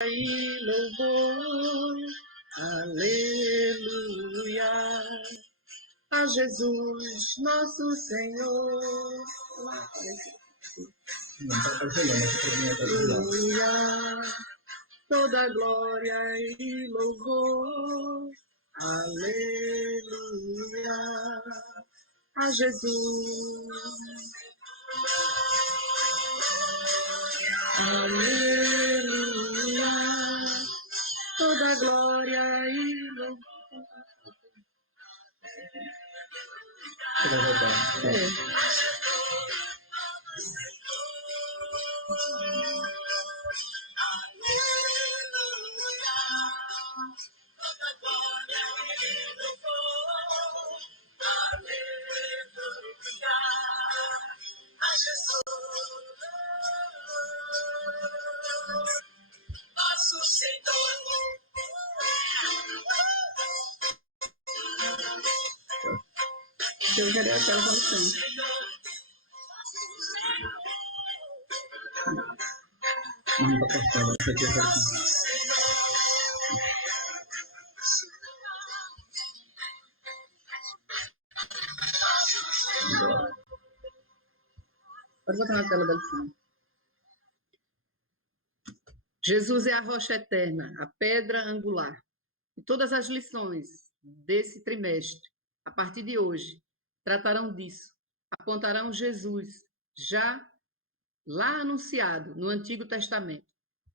e louvor, aleluia, a Jesus nosso Senhor, aleluia, toda glória e louvor, aleluia, a Jesus, aleluia, toda glória e louvor. Nosso Senhor. Eu quero aquela canção. Não está passando, isso aqui é para Pode botar na tela da lição. Jesus é a rocha eterna, a pedra angular. E todas as lições desse trimestre, a partir de hoje, tratarão disso. Apontarão Jesus, já lá anunciado no Antigo Testamento.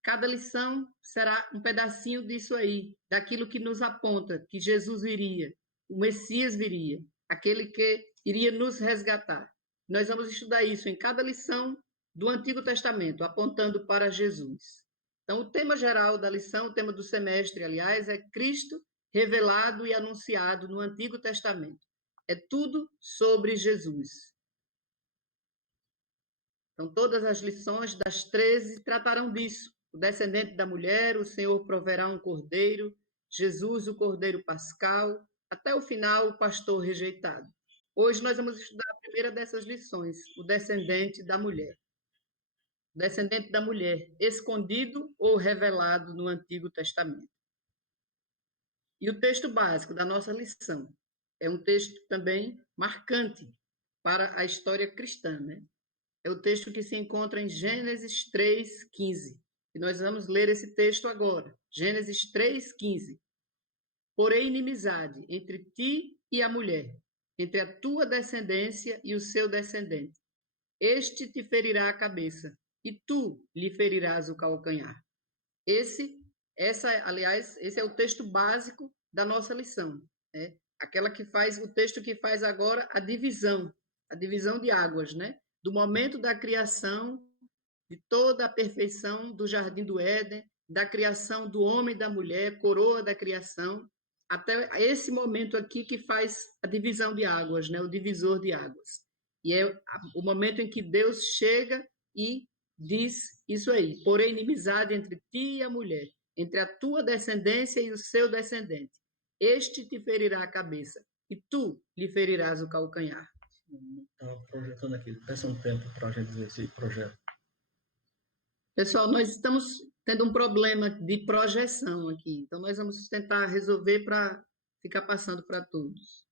Cada lição será um pedacinho disso aí, daquilo que nos aponta que Jesus viria, o Messias viria, aquele que iria nos resgatar. Nós vamos estudar isso em cada lição do Antigo Testamento, apontando para Jesus. Então, o tema geral da lição, o tema do semestre, aliás, é Cristo revelado e anunciado no Antigo Testamento. É tudo sobre Jesus. Então, todas as lições das 13 tratarão disso. O descendente da mulher, o Senhor proverá um cordeiro, Jesus, o cordeiro pascal, até o final, o pastor rejeitado. Hoje nós vamos estudar a primeira dessas lições, o descendente da mulher. O descendente da mulher, escondido ou revelado no Antigo Testamento. E o texto básico da nossa lição é um texto também marcante para a história cristã, né? É o texto que se encontra em Gênesis 3:15. E nós vamos ler esse texto agora. Gênesis 3:15. Porém, inimizade entre ti e a mulher, entre a tua descendência e o seu descendente. Este te ferirá a cabeça, e tu lhe ferirás o calcanhar. Esse é o texto básico da nossa lição, né? Aquela que faz, o texto que faz agora a divisão de águas, né? Do momento da criação, de toda a perfeição do Jardim do Éden, da criação do homem e da mulher, coroa da criação, até esse momento aqui que faz a divisão de águas, né? O divisor de águas. E é o momento em que Deus chega e diz isso aí, porém inimizade entre ti e a mulher, entre a tua descendência e o seu descendente. Este te ferirá a cabeça, e tu lhe ferirás o calcanhar. Estava projetando aqui, peça um tempo para a gente ver esse projeto. Pessoal, nós estamos tendo um problema de projeção aqui, então nós vamos tentar resolver para ficar passando para todos.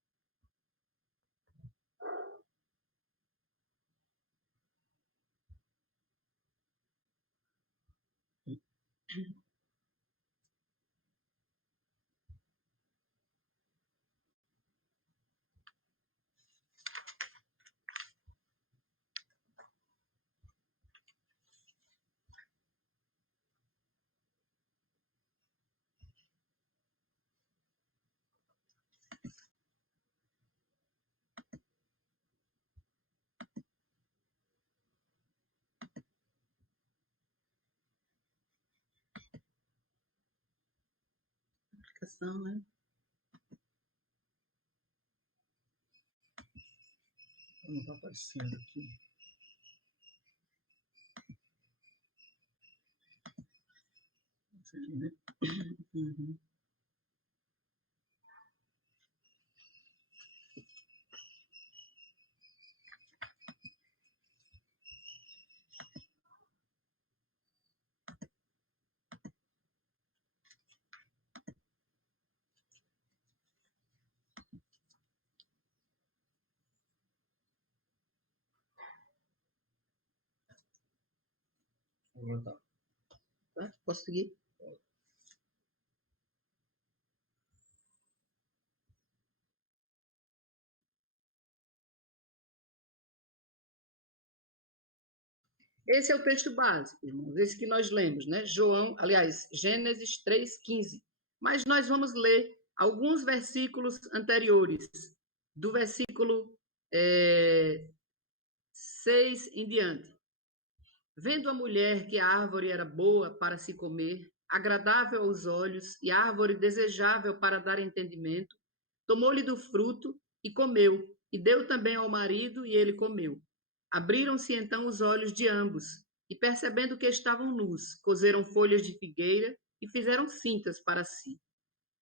Aplicação, né? Não está aparecendo aqui. Uhum. Tá? Posso seguir? Esse é o texto básico, irmãos, esse que nós lemos, né? Gênesis 3:15. Mas nós vamos ler alguns versículos anteriores, do versículo 6 em diante. Vendo a mulher que a árvore era boa para se comer, agradável aos olhos e árvore desejável para dar entendimento, tomou-lhe do fruto e comeu, e deu também ao marido, e ele comeu. Abriram-se então os olhos de ambos, e percebendo que estavam nus, coseram folhas de figueira e fizeram cintas para si.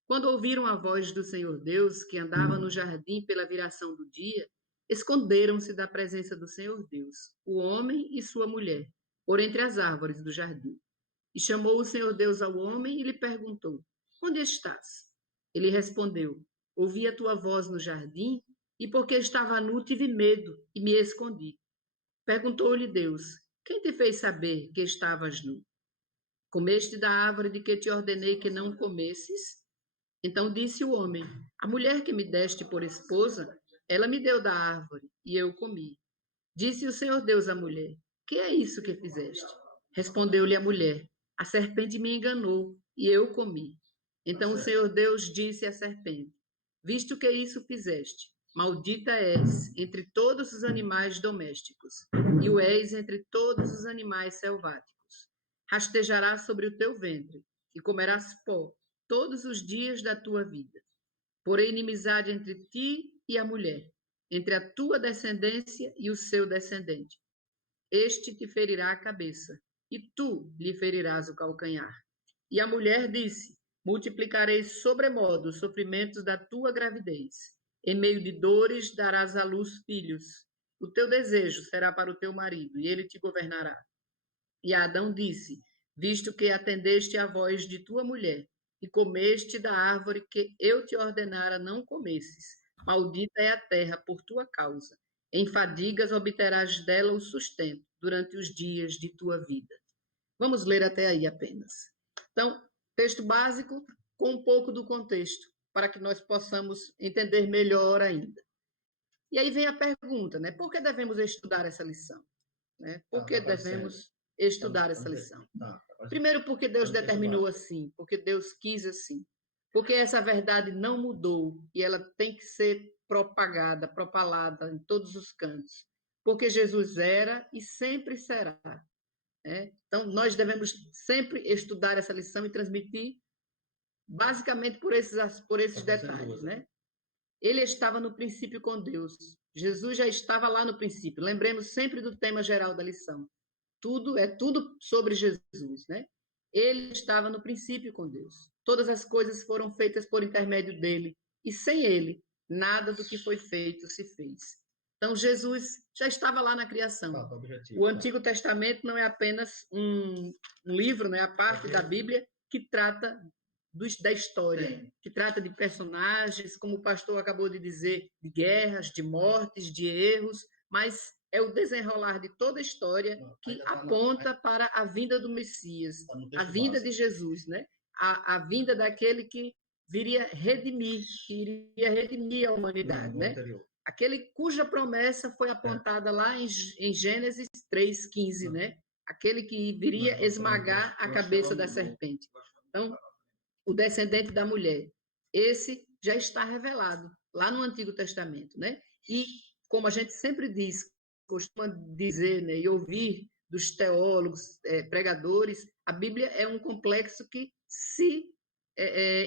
Quando ouviram a voz do Senhor Deus, que andava no jardim pela viração do dia, esconderam-se da presença do Senhor Deus, o homem e sua mulher, por entre as árvores do jardim. E chamou o Senhor Deus ao homem e lhe perguntou: Onde estás? Ele respondeu: Ouvi a tua voz no jardim, e porque estava nu, tive medo e me escondi. Perguntou-lhe Deus: Quem te fez saber que estavas nu? Comeste da árvore de que te ordenei que não comesses? Então disse o homem: A mulher que me deste por esposa, ela me deu da árvore, e eu comi. Disse o Senhor Deus à mulher: Que é isso que fizeste? Respondeu-lhe a mulher: A serpente me enganou, e eu comi. Então o Senhor Deus disse à serpente: Visto que isso fizeste, maldita és entre todos os animais domésticos, e o és entre todos os animais selváticos. Rastejarás sobre o teu ventre, e comerás pó todos os dias da tua vida. Porém, inimizade entre ti e a mulher, entre a tua descendência e o seu descendente. Este te ferirá a cabeça, e tu lhe ferirás o calcanhar. E a mulher disse: Multiplicarei sobremodo os sofrimentos da tua gravidez. Em meio de dores darás à luz filhos. O teu desejo será para o teu marido, e ele te governará. E Adão disse: Visto que atendeste à voz de tua mulher, e comeste da árvore que eu te ordenara não comesses, maldita é a terra por tua causa. Em fadigas obterás dela o sustento durante os dias de tua vida. Vamos ler até aí apenas. Então, texto básico com um pouco do contexto, para que nós possamos entender melhor ainda. E aí vem a pergunta, né? Por que devemos estudar essa lição? Né? Por que devemos estudar essa lição? Primeiro, porque Deus determinou assim, porque Deus quis assim, porque essa verdade não mudou e ela tem que ser propagada, propalada em todos os cantos, porque Jesus era e sempre será. Né? Então, nós devemos sempre estudar essa lição e transmitir basicamente por esses detalhes. Né? Ele estava no princípio com Deus. Jesus já estava lá no princípio. Lembremos sempre do tema geral da lição. Tudo sobre Jesus, né? Ele estava no princípio com Deus. Todas as coisas foram feitas por intermédio dele, e sem ele, nada do que foi feito se fez. Então, Jesus já estava lá na criação. O Antigo Testamento não é apenas um livro, né, a parte da Bíblia que trata da história, que trata de personagens, como o pastor acabou de dizer, de guerras, de mortes, de erros, mas é o desenrolar de toda a história que aponta para a vinda do Messias, a vinda de Jesus, né? A vinda daquele que viria redimir, que iria redimir a humanidade, né? Aquele cuja promessa foi apontada lá em Gênesis 3:15, né? Aquele que viria esmagar a cabeça da serpente. Então, o descendente da mulher. Esse já está revelado lá no Antigo Testamento, né? E, como a gente sempre diz, costuma dizer, né, e ouvir dos teólogos, pregadores, a Bíblia é um complexo que se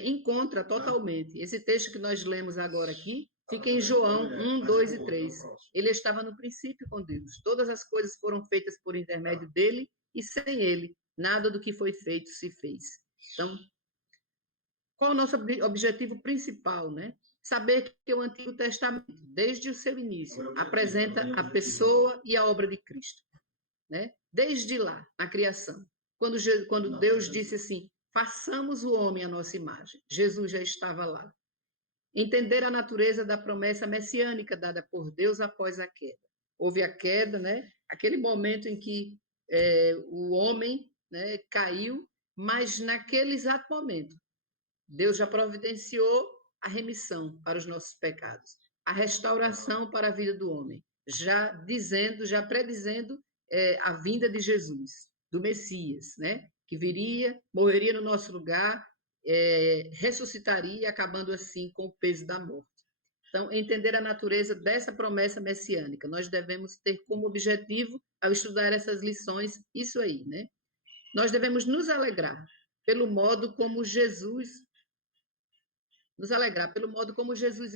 encontra totalmente. Esse texto que nós lemos agora aqui fica em João 1, 2 e 3. Ele estava no princípio com Deus. Todas as coisas foram feitas por intermédio dele, e sem ele, nada do que foi feito se fez. Então, qual é o nosso objetivo principal, né? Saber que o Antigo Testamento, desde o seu início, apresenta a pessoa e a obra de Cristo, né? Desde lá, na criação. Quando Deus disse assim, façamos o homem à nossa imagem, Jesus já estava lá. Entender a natureza da promessa messiânica dada por Deus após a queda. Houve a queda, né? Aquele momento em que o homem, né, caiu, mas naquele exato momento, Deus já providenciou a remissão para os nossos pecados, a restauração para a vida do homem, já predizendo a vinda de Jesus, do Messias, né? Que viria, morreria no nosso lugar, ressuscitaria, acabando assim com o peso da morte. Então, entender a natureza dessa promessa messiânica, nós devemos ter como objetivo, ao estudar essas lições, isso aí, né? Nós devemos nos alegrar pelo modo como Jesus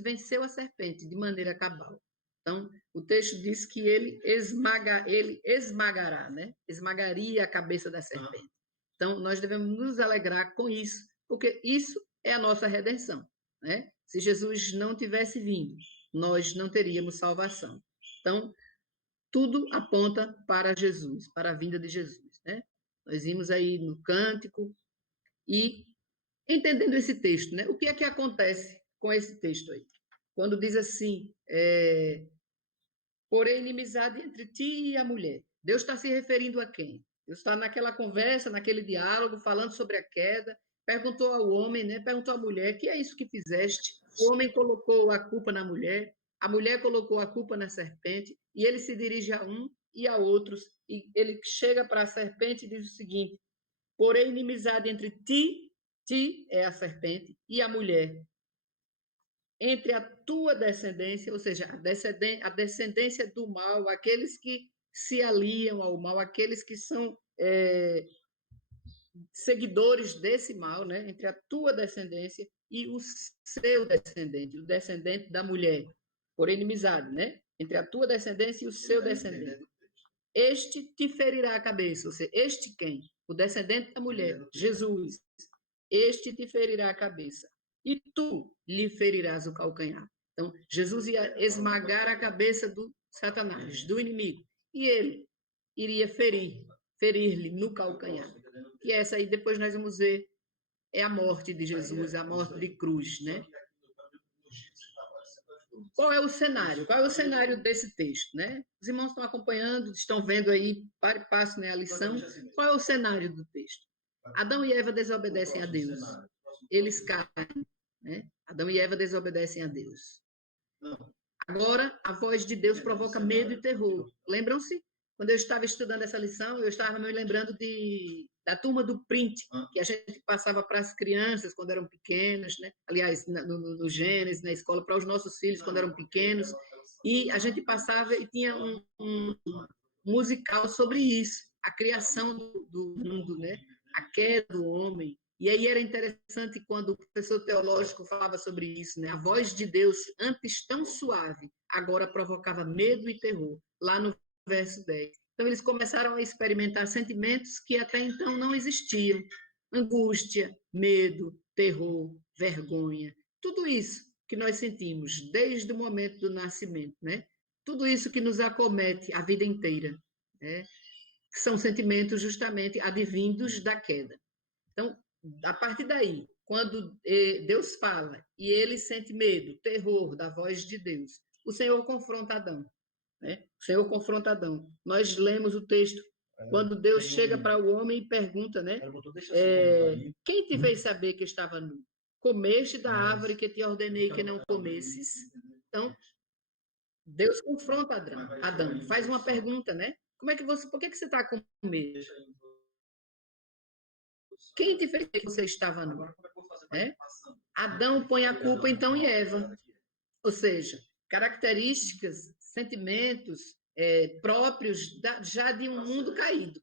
venceu a serpente de maneira cabal. Então, o texto diz que ele esmagará, né? Esmagaria a cabeça da serpente. Então, nós devemos nos alegrar com isso, porque isso é a nossa redenção, né? Se Jesus não tivesse vindo, nós não teríamos salvação. Então, tudo aponta para Jesus, para a vinda de Jesus, né? Nós vimos aí no cântico e entendendo esse texto, né? O que é que acontece com esse texto aí? Quando diz assim, porém inimizade entre ti e a mulher. Deus está se referindo a quem? Deus está naquela conversa, naquele diálogo, falando sobre a queda, perguntou ao homem, né? Perguntou à mulher, que é isso que fizeste? O homem colocou a culpa na mulher, a mulher colocou a culpa na serpente, e ele se dirige a um e a outros, e ele chega para a serpente e diz o seguinte, porém inimizade entre ti é a serpente, e a mulher, entre a tua descendência, ou seja, a descendência do mal, aqueles que se aliam ao mal, aqueles que são seguidores desse mal, né? Entre a tua descendência e o seu descendente, o descendente da mulher, por inimizade, né? Entre a tua descendência e o seu descendente. Este te ferirá a cabeça, ou seja, este quem? O descendente da mulher, Jesus. Este te ferirá a cabeça, e tu lhe ferirás o calcanhar. Então, Jesus ia esmagar a cabeça do Satanás, do inimigo, e ele iria ferir-lhe no calcanhar. E essa aí, depois nós vamos ver, é a morte de Jesus, a morte de cruz, né? Qual é o cenário? Qual é o cenário desse texto, né? Os irmãos estão acompanhando, estão vendo aí, para e passo, né, a lição. Qual é o cenário do texto? Adão e Eva desobedecem a Deus. Eles caem, né? Adão e Eva desobedecem a Deus. Agora, a voz de Deus provoca medo e terror. Lembram-se? Quando eu estava estudando essa lição, eu estava me lembrando da turma do print, que a gente passava para as crianças quando eram pequenas, né? Aliás, no Gênesis, na escola, para os nossos filhos quando eram pequenos. E a gente passava e tinha um musical sobre isso, a criação do mundo, né? A queda do homem. E aí era interessante quando o professor teológico falava sobre isso, né? A voz de Deus, antes tão suave, agora provocava medo e terror, lá no verso 10. Então, eles começaram a experimentar sentimentos que até então não existiam. Angústia, medo, terror, vergonha. Tudo isso que nós sentimos desde o momento do nascimento, né? Tudo isso que nos acomete a vida inteira, né? São sentimentos justamente advindos da queda. Então, a partir daí, quando Deus fala e ele sente medo, terror da voz de Deus, o Senhor confronta Adão. Né? O Senhor confronta Adão. Nós lemos o texto quando Deus chega para o homem e pergunta, né? Quem te fez saber que estava nu? Comeste da árvore que te ordenei que não comesses? Então, Deus confronta Adão, faz uma pergunta, né? Por que você está com medo? Quem te fez que você estava nu? Adão põe a culpa então em Eva. Ou seja, características, sentimentos próprios já de um mundo caído,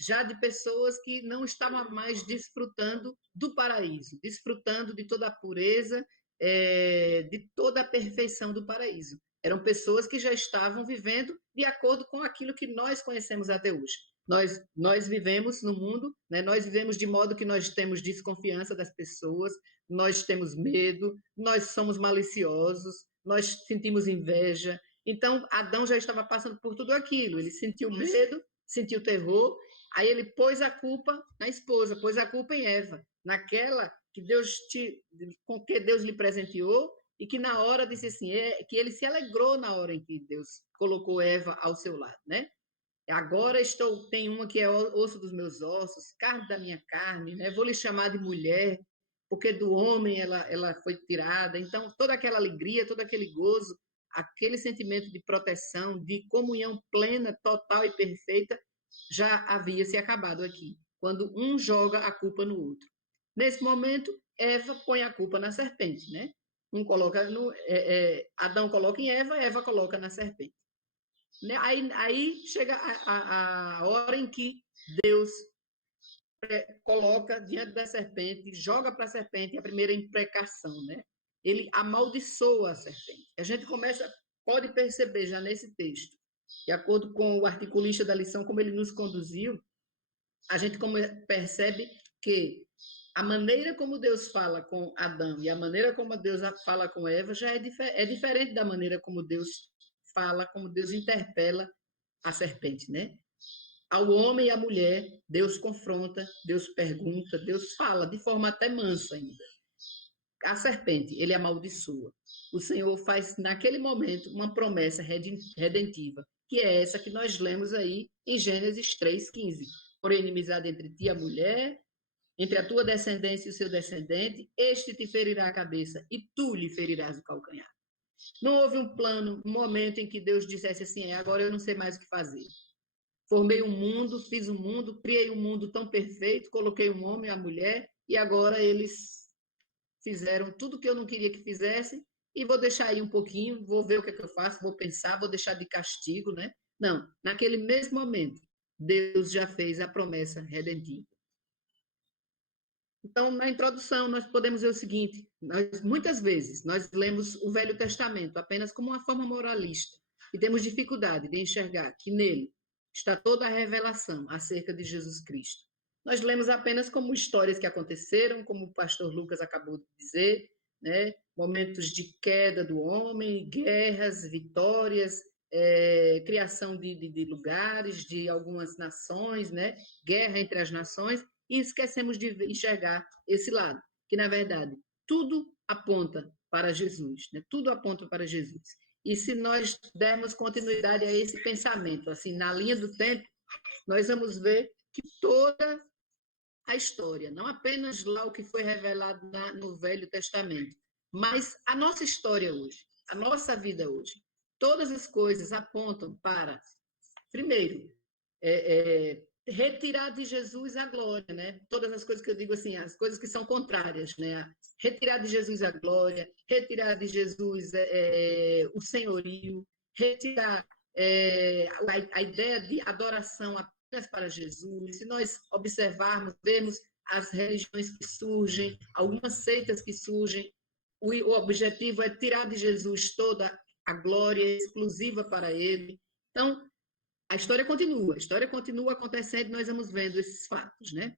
já de pessoas que não estavam mais desfrutando do paraíso, desfrutando de toda a pureza, de toda a perfeição do paraíso. Eram pessoas que já estavam vivendo de acordo com aquilo que nós conhecemos até hoje. Nós vivemos no mundo, né? Nós vivemos de modo que nós temos desconfiança das pessoas, nós temos medo, nós somos maliciosos, nós sentimos inveja. Então, Adão já estava passando por tudo aquilo. Ele sentiu medo, sentiu terror, aí ele pôs a culpa na esposa, pôs a culpa em Eva, naquela com que Deus lhe presenteou e que na hora disse assim, que ele se alegrou na hora em que Deus colocou Eva ao seu lado, né? Agora tem uma que é osso dos meus ossos, carne da minha carne, né? Vou lhe chamar de mulher, porque do homem ela foi tirada. Então, toda aquela alegria, todo aquele gozo, aquele sentimento de proteção, de comunhão plena, total e perfeita, já havia se acabado aqui, quando um joga a culpa no outro. Nesse momento, Eva põe a culpa na serpente, né? Adão coloca em Eva, Eva coloca na serpente. Aí chega a hora em que Deus coloca diante da serpente, joga para a serpente a primeira imprecação, né? Ele amaldiçoa a serpente. A gente pode perceber já nesse texto, de acordo com o articulista da lição, como ele nos conduziu, a gente percebe que a maneira como Deus fala com Adão e a maneira como Deus fala com Eva já é diferente da maneira como Deus fala, como Deus interpela a serpente, né? Ao homem e à mulher, Deus confronta, Deus pergunta, Deus fala de forma até mansa ainda. A serpente, ele amaldiçoa. O Senhor faz, naquele momento, uma promessa redentiva, que é essa que nós lemos aí em Gênesis 3,15. Por inimizade entre ti e a mulher, entre a tua descendência e o seu descendente, este te ferirá a cabeça e tu lhe ferirás o calcanhar. Não houve um plano, um momento em que Deus dissesse assim, agora eu não sei mais o que fazer. Formei um mundo, fiz um mundo, criei um mundo tão perfeito, coloquei um homem e a mulher, e agora eles fizeram tudo que eu não queria que fizessem, e vou deixar aí um pouquinho, vou ver o que é que eu faço, vou pensar, vou deixar de castigo, né? Não, naquele mesmo momento, Deus já fez a promessa redentiva. Então, na introdução, nós podemos ver o seguinte, muitas vezes, nós lemos o Velho Testamento apenas como uma forma moralista, e temos dificuldade de enxergar que nele está toda a revelação acerca de Jesus Cristo. Nós lemos apenas como histórias que aconteceram, como o pastor Lucas acabou de dizer, né? Momentos de queda do homem, guerras, vitórias, criação de lugares, de algumas nações, né? Guerra entre as nações, e esquecemos de enxergar esse lado, que, na verdade, tudo aponta para Jesus, né? Tudo aponta para Jesus. E se nós dermos continuidade a esse pensamento, assim, na linha do tempo, nós vamos ver que toda a história, não apenas lá o que foi revelado no Velho Testamento, mas a nossa história hoje, a nossa vida hoje, todas as coisas apontam para, primeiro, retirar de Jesus a glória, né? Todas as coisas que eu digo assim, as coisas que são contrárias, né? Retirar de Jesus a glória, retirar de Jesus o senhorio, retirar a ideia de adoração apenas para Jesus. Se nós observarmos, vemos as religiões que surgem, algumas seitas que surgem, o objetivo é tirar de Jesus toda a glória exclusiva para ele. Então, a história continua acontecendo, nós vamos vendo esses fatos, né?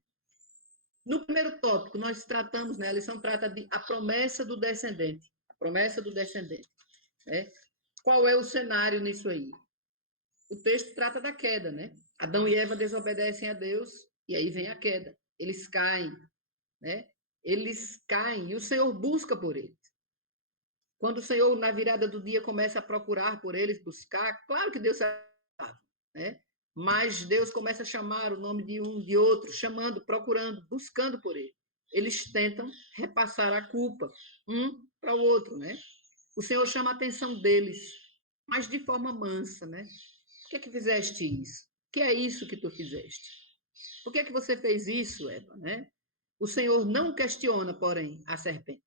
No primeiro tópico, nós tratamos, né, a lição trata de a promessa do descendente, né? Qual é o cenário nisso aí? O texto trata da queda, né? Adão e Eva desobedecem a Deus e aí vem a queda. Eles caem, né? Eles caem e o Senhor busca por eles. Quando o Senhor, na virada do dia, começa a procurar por eles, buscar, claro que Deus sabe, né? Mas Deus começa a chamar o nome de um, de outro, chamando, procurando, buscando por ele. Eles tentam repassar a culpa um para o outro, né? O Senhor chama a atenção deles, mas de forma mansa, né? Por que é que fizeste isso? O que é isso que tu fizeste? Por que é que você fez isso, Eva, né? O Senhor não questiona, porém, a serpente.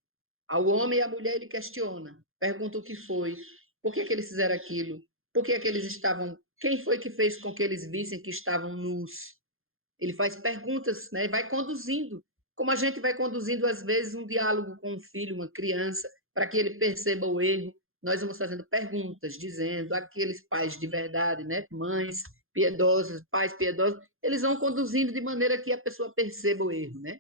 Ao homem e à mulher ele questiona, pergunta o que foi, por que é que eles fizeram aquilo, por que é que eles estavam, quem foi que fez com que eles vissem que estavam nus? Ele faz perguntas, né? Vai conduzindo, como a gente vai conduzindo às vezes um diálogo com um filho, uma criança, para que ele perceba o erro. Nós vamos fazendo perguntas, dizendo aqueles pais de verdade, né? Mães piedosas, pais piedosos, eles vão conduzindo de maneira que a pessoa perceba o erro, né?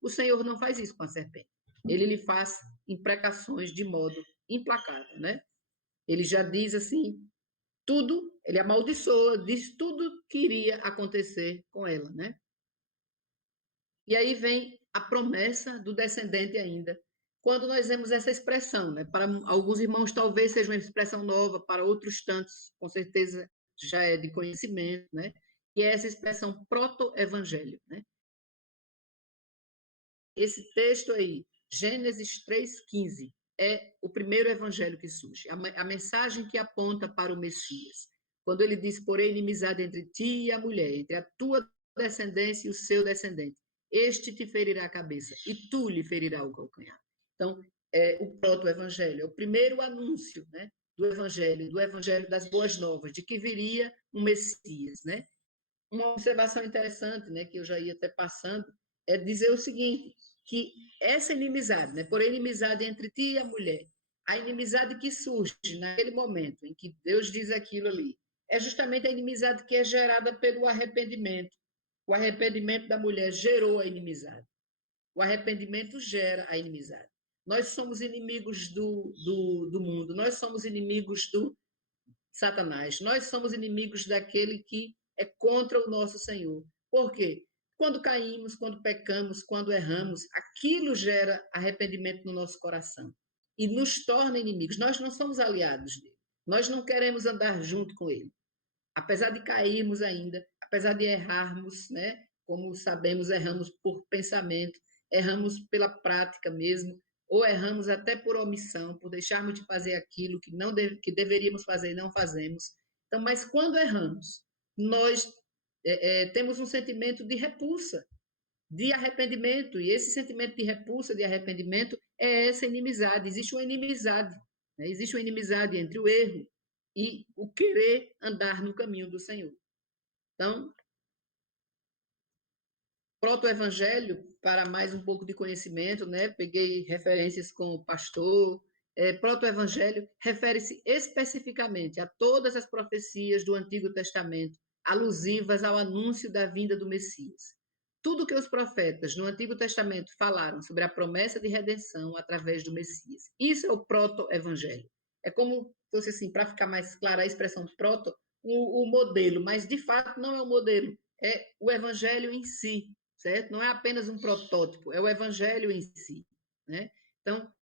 O Senhor não faz isso com a serpente. Ele lhe faz imprecações de modo implacável, né? Ele já diz assim, tudo, ele amaldiçoa, diz tudo que iria acontecer com ela, né? E aí vem a promessa do descendente ainda. Quando nós vemos essa expressão, né? Para alguns irmãos talvez seja uma expressão nova, para outros tantos, com certeza, já é de conhecimento, né? Que é essa expressão proto-evangelho, né? Esse texto aí, Gênesis 3,15, é o primeiro evangelho que surge, a mensagem que aponta para o Messias. Quando ele diz, porém, inimizade entre ti e a mulher, entre a tua descendência e o seu descendente, este te ferirá a cabeça e tu lhe ferirá o calcanhar. Então, é o proto-evangelho, é o primeiro anúncio, né, do evangelho das boas novas, de que viria um Messias, né? Uma observação interessante, né, que eu já ia até passando, é dizer o seguinte, que essa inimizade, né, por inimizade entre ti e a mulher, a inimizade que surge naquele momento em que Deus diz aquilo ali, é justamente a inimizade que é gerada pelo arrependimento. O arrependimento da mulher gerou a inimizade. O arrependimento gera a inimizade. Nós somos inimigos do mundo, nós somos inimigos do Satanás, nós somos inimigos daquele que é contra o nosso Senhor. Por quê? Quando caímos, quando pecamos, quando erramos, aquilo gera arrependimento no nosso coração e nos torna inimigos. Nós não somos aliados dele. Nós não queremos andar junto com ele. Apesar de cairmos ainda, apesar de errarmos, né? Como sabemos, erramos por pensamento, erramos pela prática mesmo, ou erramos até por omissão, por deixarmos de fazer aquilo que deveríamos fazer e não fazemos. Então, mas quando erramos, nós temos um sentimento de repulsa, de arrependimento, e esse sentimento de repulsa, de arrependimento, é essa inimizade. Existe uma inimizade, né? Existe uma inimizade entre o erro e o querer andar no caminho do Senhor. Então, proto-evangelho, para mais um pouco de conhecimento, né? Peguei referências com o pastor. Proto-evangelho refere-se especificamente a todas as profecias do Antigo Testamento alusivas ao anúncio da vinda do Messias. Tudo que os profetas no Antigo Testamento falaram sobre a promessa de redenção através do Messias. Isso é o proto-evangelho. É como, fosse assim, para ficar mais clara a expressão proto, o modelo, mas de fato não é o modelo, é o evangelho em si, certo? Não é apenas um protótipo, é o evangelho em si, né? Então,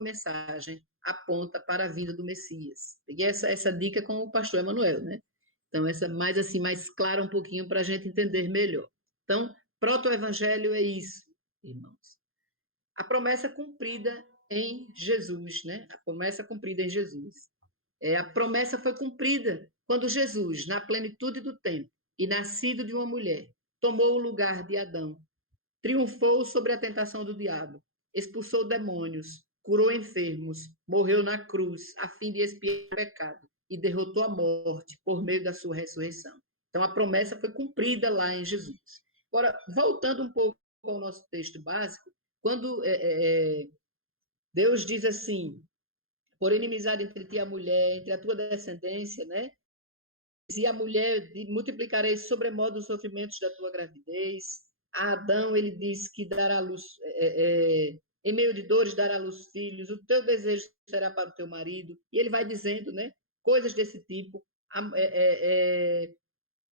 a mensagem aponta para a vinda do Messias. Peguei essa dica com o pastor Emanuel, né? Então, essa mais assim, mais clara um pouquinho para a gente entender melhor. Então, proto-evangelho é isso, irmãos. A promessa cumprida em Jesus, né? A promessa cumprida em Jesus. A promessa foi cumprida quando Jesus, na plenitude do tempo, e nascido de uma mulher, tomou o lugar de Adão, triunfou sobre a tentação do diabo, expulsou demônios, curou enfermos, morreu na cruz a fim de expiar o pecado e derrotou a morte por meio da sua ressurreição. Então a promessa foi cumprida lá em Jesus. Agora, voltando um pouco ao nosso texto básico, quando Deus diz assim, por inimizade entre ti e a mulher, entre a tua descendência, né? E a mulher, multiplicarei sobremodo os sofrimentos da tua gravidez. A Adão, ele diz que dará luz, em meio de dores dará luz filhos, o teu desejo será para o teu marido. E ele vai dizendo, né? Coisas desse tipo.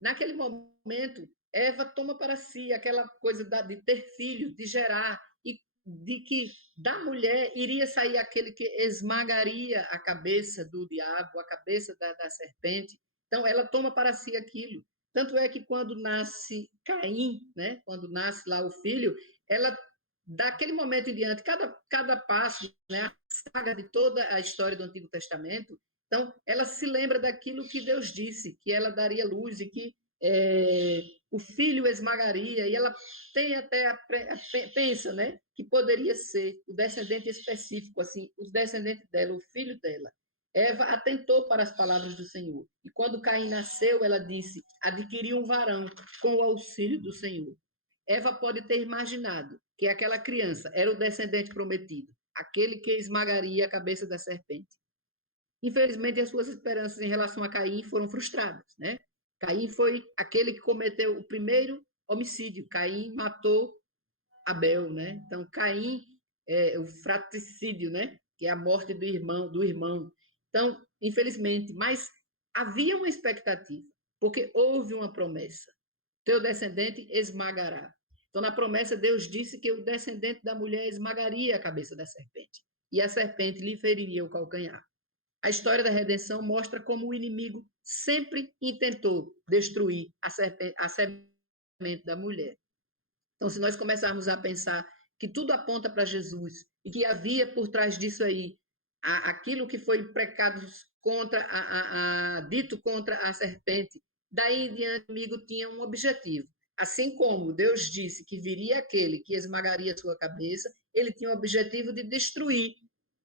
Naquele momento, Eva toma para si aquela coisa de ter filhos, de gerar, e de que da mulher iria sair aquele que esmagaria a cabeça do diabo, a cabeça da serpente. Então, ela toma para si aquilo. Tanto é que quando nasce Caim, né, quando nasce lá o filho, ela, daquele momento em diante, cada passo, né, a saga de toda a história do Antigo Testamento, então, ela se lembra daquilo que Deus disse, que ela daria luz e que o filho esmagaria, e ela tem até pensa, né, que poderia ser o descendente específico, assim, os descendentes dela, o filho dela. Eva atentou para as palavras do Senhor. E quando Caim nasceu, ela disse, adquiriu um varão com o auxílio do Senhor. Eva pode ter imaginado que aquela criança era o descendente prometido, aquele que esmagaria a cabeça da serpente. Infelizmente, as suas esperanças em relação a Caim foram frustradas, né? Caim foi aquele que cometeu o primeiro homicídio. Caim matou Abel, né? Então, Caim o fratricídio, né? Que é a morte do irmão. Então, infelizmente, mas havia uma expectativa, porque houve uma promessa. Teu descendente esmagará. Então, na promessa, Deus disse que o descendente da mulher esmagaria a cabeça da serpente, e a serpente lhe feriria o calcanhar. A história da redenção mostra como o inimigo sempre intentou destruir a semente da mulher. Então, se nós começarmos a pensar que tudo aponta para Jesus e que havia por trás disso aí aquilo que foi precado contra dito contra a serpente, daí em diante o inimigo tinha um objetivo. Assim como Deus disse que viria aquele que esmagaria sua cabeça, ele tinha o objetivo de destruir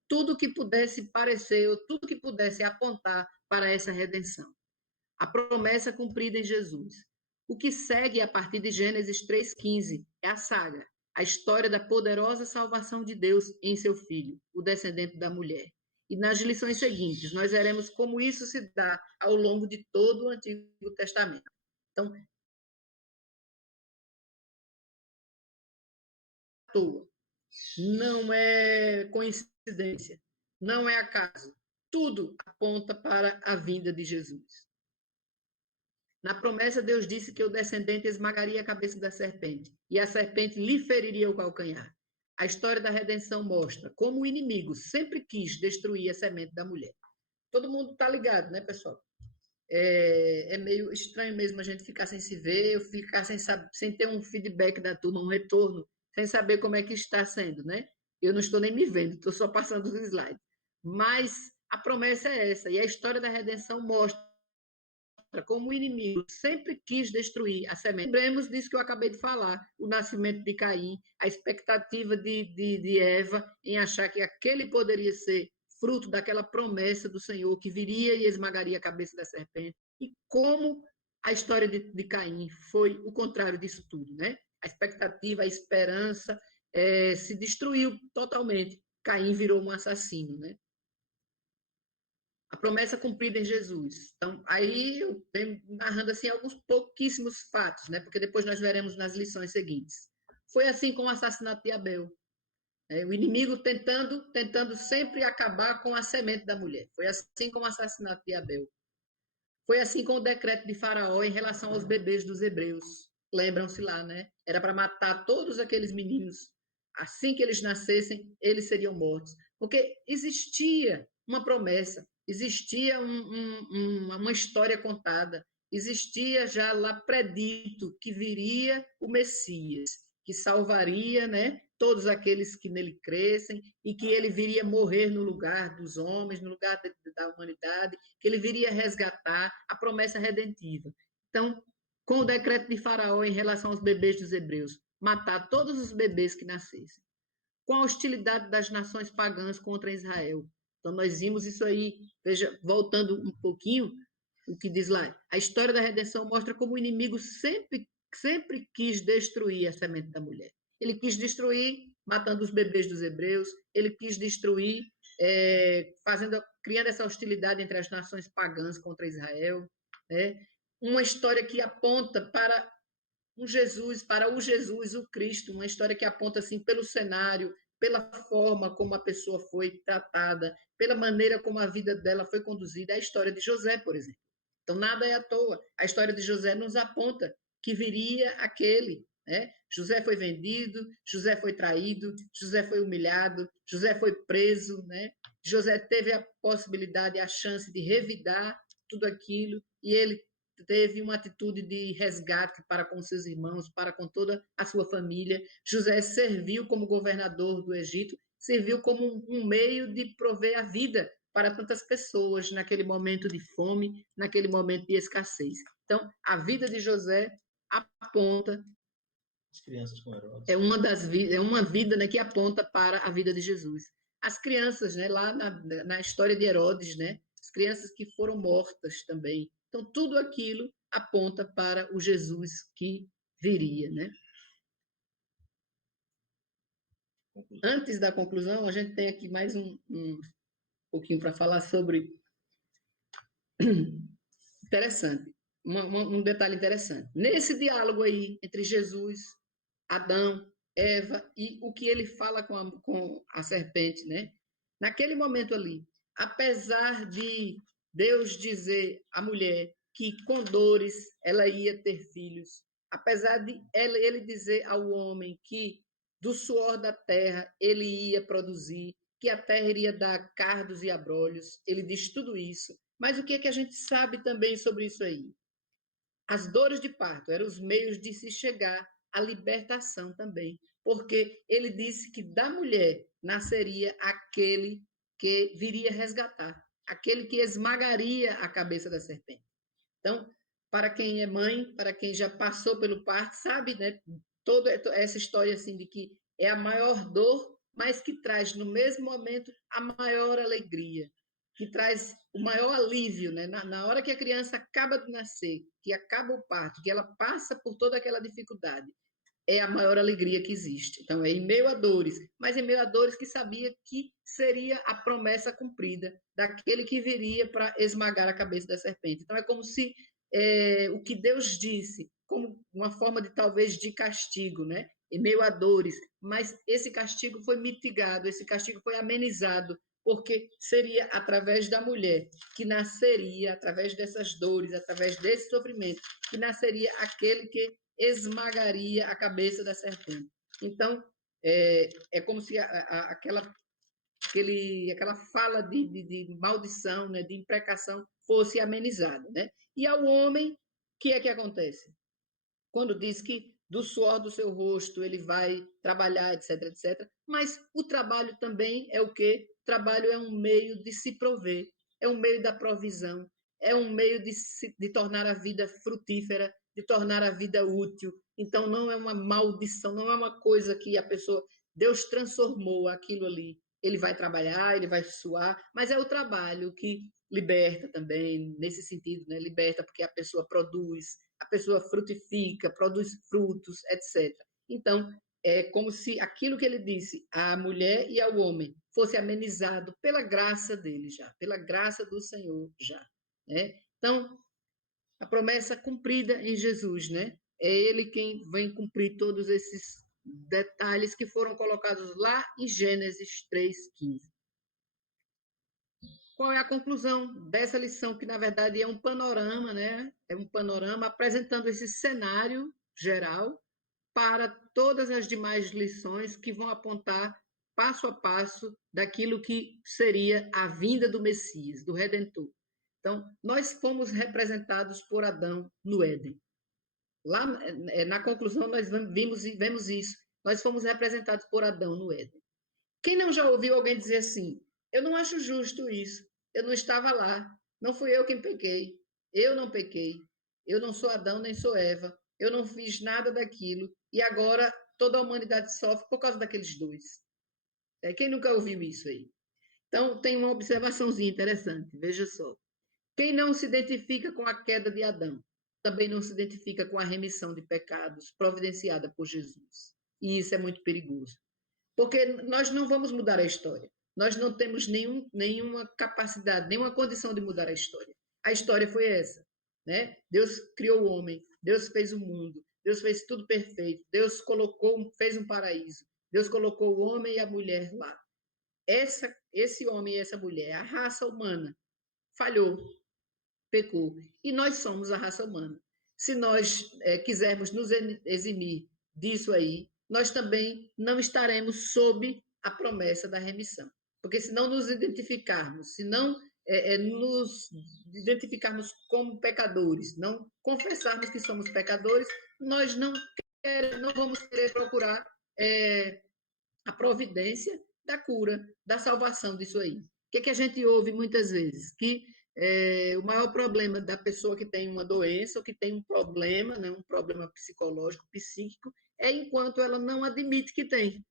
tudo que pudesse parecer, ou tudo que pudesse apontar para essa redenção. A promessa cumprida em Jesus. O que segue a partir de Gênesis 3,15 é a saga, a história da poderosa salvação de Deus em seu Filho, o descendente da mulher. E nas lições seguintes, nós veremos como isso se dá ao longo de todo o Antigo Testamento. Então, à toa, não é coincidência, não é acaso. Tudo aponta para a vinda de Jesus. Na promessa, Deus disse que o descendente esmagaria a cabeça da serpente, e a serpente lhe feriria o calcanhar. A história da redenção mostra como o inimigo sempre quis destruir a semente da mulher. Todo mundo está ligado, né, pessoal? É meio estranho mesmo a gente ficar sem se ver, ficar sem ter um feedback da turma, um retorno, sem saber como é que está sendo, né? Eu não estou nem me vendo, estou só passando os slides. Mas a promessa é essa, e a história da redenção mostra como o inimigo sempre quis destruir a semente. Lembremos disso que eu acabei de falar, o nascimento de Caim, a expectativa de Eva em achar que aquele poderia ser fruto daquela promessa do Senhor que viria e esmagaria a cabeça da serpente, e como a história de Caim foi o contrário disso tudo, né? A expectativa, a esperança se destruiu totalmente. Caim virou um assassino, né? A promessa cumprida em Jesus. Então, aí eu venho narrando assim alguns pouquíssimos fatos, né? Porque depois nós veremos nas lições seguintes. Foi assim com o assassinato de Abel. O inimigo tentando sempre acabar com a semente da mulher. Foi assim com o assassinato de Abel. Foi assim com o decreto de Faraó em relação aos bebês dos hebreus. Lembram-se lá, né? Era para matar todos aqueles meninos. Assim que eles nascessem, eles seriam mortos. Porque existia uma promessa, existia uma história contada, existia já lá predito que viria o Messias, que salvaria, né, todos aqueles que nele crescem, e que ele viria morrer no lugar dos homens, no lugar da humanidade, que ele viria resgatar a promessa redentiva. Então, com o decreto de Faraó em relação aos bebês dos hebreus, matar todos os bebês que nascessem. Com a hostilidade das nações pagãs contra Israel. Então, nós vimos isso aí, veja, voltando um pouquinho, o que diz lá. A história da redenção mostra como o inimigo sempre quis destruir a semente da mulher. Ele quis destruir matando os bebês dos hebreus, ele quis destruir criando essa hostilidade entre as nações pagãs contra Israel, né? Uma história que aponta para o Jesus, o Cristo, uma história que aponta assim pelo cenário, pela forma como a pessoa foi tratada, pela maneira como a vida dela foi conduzida, a história de José, por exemplo. Então, nada é à toa. A história de José nos aponta que viria aquele, né? José foi vendido, José foi traído, José foi humilhado, José foi preso, né? José teve a possibilidade, a chance de revidar tudo aquilo, e ele teve uma atitude de resgate para com seus irmãos, para com toda a sua família. José serviu como governador do Egito, serviu como um meio de prover a vida para tantas pessoas naquele momento de fome, naquele momento de escassez. Então, a vida de José aponta As crianças com Herodes. É uma vida, né, que aponta para a vida de Jesus. As crianças, né, lá na história de Herodes, né, as crianças que foram mortas também. Então, tudo aquilo aponta para o Jesus que viria, né? Antes da conclusão, a gente tem aqui mais um pouquinho para falar sobre... Interessante. Um detalhe interessante. Nesse diálogo aí entre Jesus, Adão, Eva e o que ele fala com a serpente, né? Naquele momento ali, apesar de Deus dizer à mulher que com dores ela ia ter filhos, apesar de ele dizer ao homem que do suor da terra ele ia produzir, que a terra iria dar cardos e abrolhos, ele diz tudo isso. Mas o que é que a gente sabe também sobre isso aí? As dores de parto eram os meios de se chegar à libertação também, porque ele disse que da mulher nasceria aquele que viria resgatar, aquele que esmagaria a cabeça da serpente. Então, para quem é mãe, para quem já passou pelo parto, sabe, né, toda essa história assim de que é a maior dor, mas que traz no mesmo momento a maior alegria, que traz o maior alívio, né? Na hora que a criança acaba de nascer, que acaba o parto, que ela passa por toda aquela dificuldade, é a maior alegria que existe. Então, é em meio a dores, mas em meio a dores que sabia que seria a promessa cumprida daquele que viria para esmagar a cabeça da serpente. Então, é como se o que Deus disse, como uma forma de talvez de castigo, né? Em meio a dores, mas esse castigo foi mitigado, esse castigo foi amenizado, porque seria através da mulher que nasceria, através dessas dores, através desse sofrimento, que nasceria aquele que esmagaria a cabeça da serpente. Então, é como se aquela fala de maldição, né, de imprecação, fosse amenizada. Né? E ao homem, o que é que acontece? Quando diz que do suor do seu rosto ele vai trabalhar, etc, etc. Mas o trabalho também é o quê? O trabalho é um meio de se prover, é um meio da provisão, é um meio de tornar a vida frutífera, de tornar a vida útil. Então, não é uma maldição, não é uma coisa que a pessoa... Deus transformou aquilo ali. Ele vai trabalhar, ele vai suar, mas é o trabalho que liberta também, nesse sentido, né? Liberta porque a pessoa produz, a pessoa frutifica, produz frutos, etc. Então, é como se aquilo que ele disse à mulher e ao homem fosse amenizado pela graça dele já, pela graça do Senhor já. Né? Então, a promessa cumprida em Jesus, né? É ele quem vem cumprir todos esses detalhes que foram colocados lá em Gênesis 3:15. Qual é a conclusão dessa lição, que na verdade é um panorama, né? É um panorama apresentando esse cenário geral para todas as demais lições que vão apontar passo a passo daquilo que seria a vinda do Messias, do Redentor. Então, nós fomos representados por Adão no Éden. Lá na conclusão nós vemos isso. Nós fomos representados por Adão no Éden. Quem não já ouviu alguém dizer assim: eu não acho justo isso, eu não estava lá, não fui eu quem pequei, eu não pequei, eu não sou Adão nem sou Eva, eu não fiz nada daquilo, e agora toda a humanidade sofre por causa daqueles dois. Quem nunca ouviu isso aí? Então, tem uma observaçãozinha interessante, veja só. Quem não se identifica com a queda de Adão, também não se identifica com a remissão de pecados providenciada por Jesus. E isso é muito perigoso. Porque nós não vamos mudar a história. Nós não temos nenhuma capacidade, nenhuma condição de mudar a história. A história foi essa. Né? Deus criou o homem, Deus fez o mundo, Deus fez tudo perfeito, Deus fez um paraíso, Deus colocou o homem e a mulher lá. Esse homem e essa mulher, a raça humana, falhou, pecou. E nós somos a raça humana. Se nós quisermos nos eximir disso aí, nós também não estaremos sob a promessa da remissão. Porque se não nos identificarmos, se não nos identificarmos como pecadores, não confessarmos que somos pecadores, nós não vamos querer procurar a providência da cura, da salvação disso aí. O que a gente ouve muitas vezes? Que o maior problema da pessoa que tem uma doença ou que tem um problema, né, um problema psicológico, psíquico, é enquanto ela não admite que tem.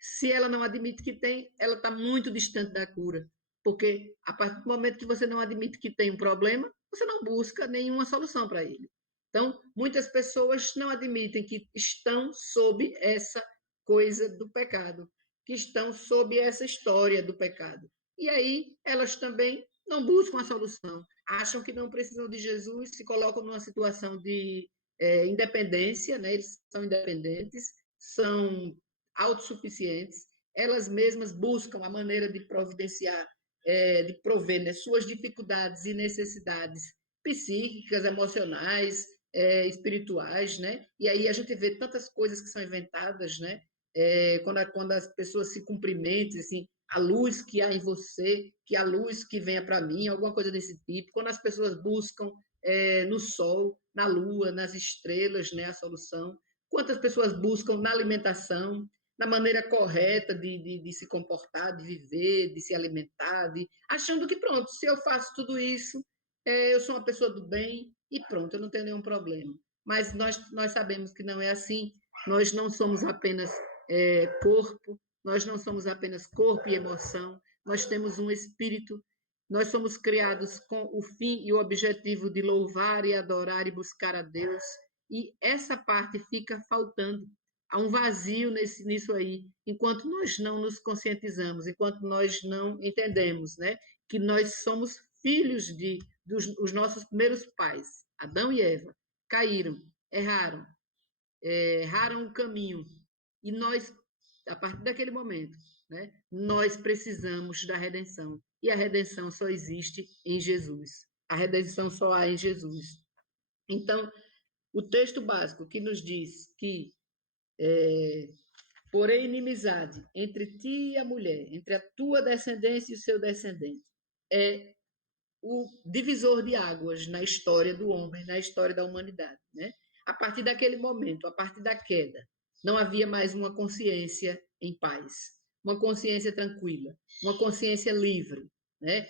Se ela não admite que tem, ela está muito distante da cura. Porque a partir do momento que você não admite que tem um problema, você não busca nenhuma solução para ele. Então, muitas pessoas não admitem que estão sob essa coisa do pecado, que estão sob essa história do pecado. E aí, elas também não buscam a solução, acham que não precisam de Jesus, se colocam numa situação de independência, né? Eles são independentes, são autossuficientes, elas mesmas buscam a maneira de providenciar, de prover, né, suas dificuldades e necessidades psíquicas, emocionais, espirituais, né? E aí a gente vê tantas coisas que são inventadas, né? Quando as pessoas se cumprimentam, assim, a luz que há em você, que a luz que venha para mim, alguma coisa desse tipo. Quando as pessoas buscam no sol, na lua, nas estrelas, né, a solução. Quantas pessoas buscam na alimentação, na maneira correta de se comportar, de viver, de se alimentar, achando que pronto, se eu faço tudo isso, eu sou uma pessoa do bem e pronto, eu não tenho nenhum problema. Mas nós sabemos que não é assim. Nós não somos apenas corpo, nós não somos apenas corpo e emoção, nós temos um espírito. Nós somos criados com o fim e o objetivo de louvar e adorar e buscar a Deus, e essa parte fica faltando. Há um vazio nisso aí, enquanto nós não nos conscientizamos, enquanto nós não entendemos, né, que nós somos filhos dos nossos primeiros pais, Adão e Eva, caíram, erraram, erraram o caminho, e nós, a partir daquele momento, né, nós precisamos da redenção. E a redenção só existe em Jesus. A redenção só há em Jesus. Então, o texto básico que nos diz que porém inimizade entre ti e a mulher, entre a tua descendência e o seu descendente, é o divisor de águas na história do homem, na história da humanidade, né? A partir daquele momento, a partir da queda, não havia mais uma consciência em paz, uma consciência tranquila, uma consciência livre, né?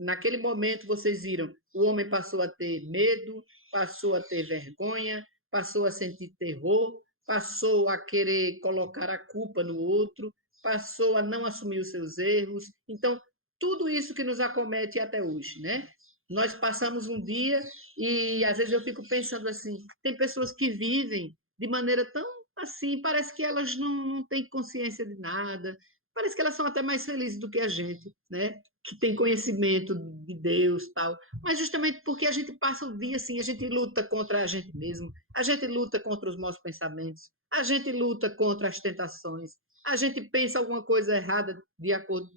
Naquele momento, vocês viram, o homem passou a ter medo, passou a ter vergonha, passou a sentir terror, passou a querer colocar a culpa no outro, passou a não assumir os seus erros. Então, tudo isso que nos acomete até hoje, né? Nós passamos um dia e às vezes eu fico pensando assim, tem pessoas que vivem de maneira tão assim, parece que elas não têm consciência de nada, parece que elas são até mais felizes do que a gente, né? Que tem conhecimento de Deus, tal, mas justamente porque a gente passa o dia assim, a gente luta contra a gente mesmo, a gente luta contra os maus pensamentos, a gente luta contra as tentações, a gente pensa alguma coisa errada de acordo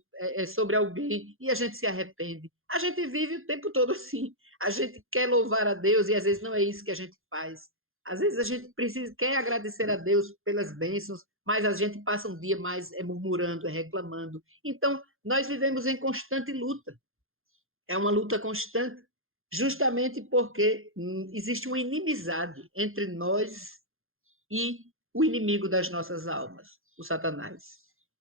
sobre alguém e a gente se arrepende. A gente vive o tempo todo assim. A gente quer louvar a Deus e às vezes não é isso que a gente faz. Às vezes a gente quer agradecer a Deus pelas bênçãos, mas a gente passa um dia mais murmurando, reclamando. Então, nós vivemos em constante luta. É uma luta constante, justamente porque existe uma inimizade entre nós e o inimigo das nossas almas, o Satanás.